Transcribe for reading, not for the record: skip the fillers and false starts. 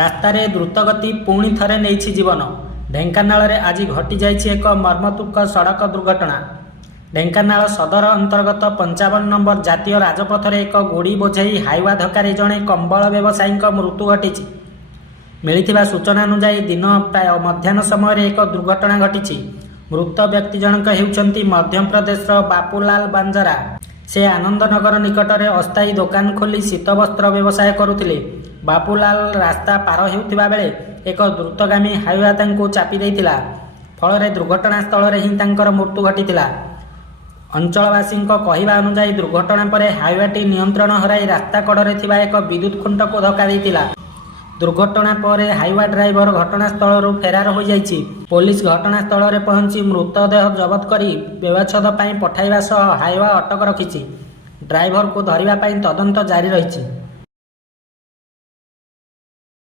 ରାସ୍ତାରେ ଦ୍ରୁତଗତି ପୁଣି ଥରେ ନେଇଛି ଜୀବନ। ଢେଙ୍କାନାଳରେ ଆଜି ଘଟିଯାଇଛି ଏକ ମର୍ମନ୍ତୁଦ ସଡ଼କ ଦୁର୍ଘଟଣା। ଢେଙ୍କାନାଳ ସଦର ଅନ୍ତର୍ଗତ 55 ନମ୍ବର ଜାତୀୟ ରାଜପଥରେ ଏକ ଗୋଡ଼ି ବୋଝେଇ ହାଇୱା ଧକ୍କାରେ ଜଣେ କମ୍ବଳ ବ୍ୟବସାୟୀଙ୍କ ମୃତ୍ୟୁ ଘଟିଛି। ମିଳିଥିବା ସୂଚନା ଅନୁଯାୟୀ ଦିନ ପ୍ରାୟ ମଧ୍ୟାହ୍ନ ସମୟରେ ଏକ ଦୁର୍ଘଟଣା ଘଟିଛି। ମୃତ ବ୍ୟକ୍ତି ଜଣକ ହେଉଛନ୍ତି ମଧ୍ୟପ୍ରଦେଶର ବାପୁଲାଲ ବାଞ୍ଜାରା। ସେ ଆନନ୍ଦନଗର ନିକଟରେ ଅସ୍ଥାୟୀ ଦୋକାନ ଖୋଲି ଶୀତବସ୍ତ୍ର ବ୍ୟବସାୟ କରୁଥିଲେ। ବାପୁଲାଲ ରାସ୍ତା ପାର ହେଉଥିବା ବେଳେ ଏକ ଦ୍ରୁତଗାମୀ ହାଇୱା ତାଙ୍କୁ ଚାପି ଦେଇଥିଲା। ଫଳରେ ଦୁର୍ଘଟଣା ସ୍ଥଳରେ ହିଁ ତାଙ୍କର ମୃତ୍ୟୁ ଘଟିଥିଲା। ଅଞ୍ଚଳବାସୀଙ୍କ କହିବା ଅନୁଯାୟୀ ଦୁର୍ଘଟଣା ପରେ ହାଇୱାଟି ନିୟନ୍ତ୍ରଣ ହରାଇ ରାସ୍ତା କଡ଼ରେ ଥିବା ଏକ ବିଦ୍ୟୁତ ଖୁଣ୍ଟକୁ ଧକ୍କା ଦେଇଥିଲା। ଦୁର୍ଘଟଣା ପରେ ହାଇୱା ଡ୍ରାଇଭର ଘଟଣାସ୍ଥଳରୁ ଫେରାର ହୋଇଯାଇଛି। ପୋଲିସ ଘଟଣାସ୍ଥଳରେ ପହଞ୍ଚି ମୃତଦେହ ଜବତ କରି ବ୍ୟବଚ୍ଛେଦ ପାଇଁ ପଠାଇବା ସହ ହାଇୱା ଅଟକ ରଖିଛି। ଡ୍ରାଇଭରକୁ ଧରିବା ପାଇଁ ତଦନ୍ତ ଜାରି ରହିଛି।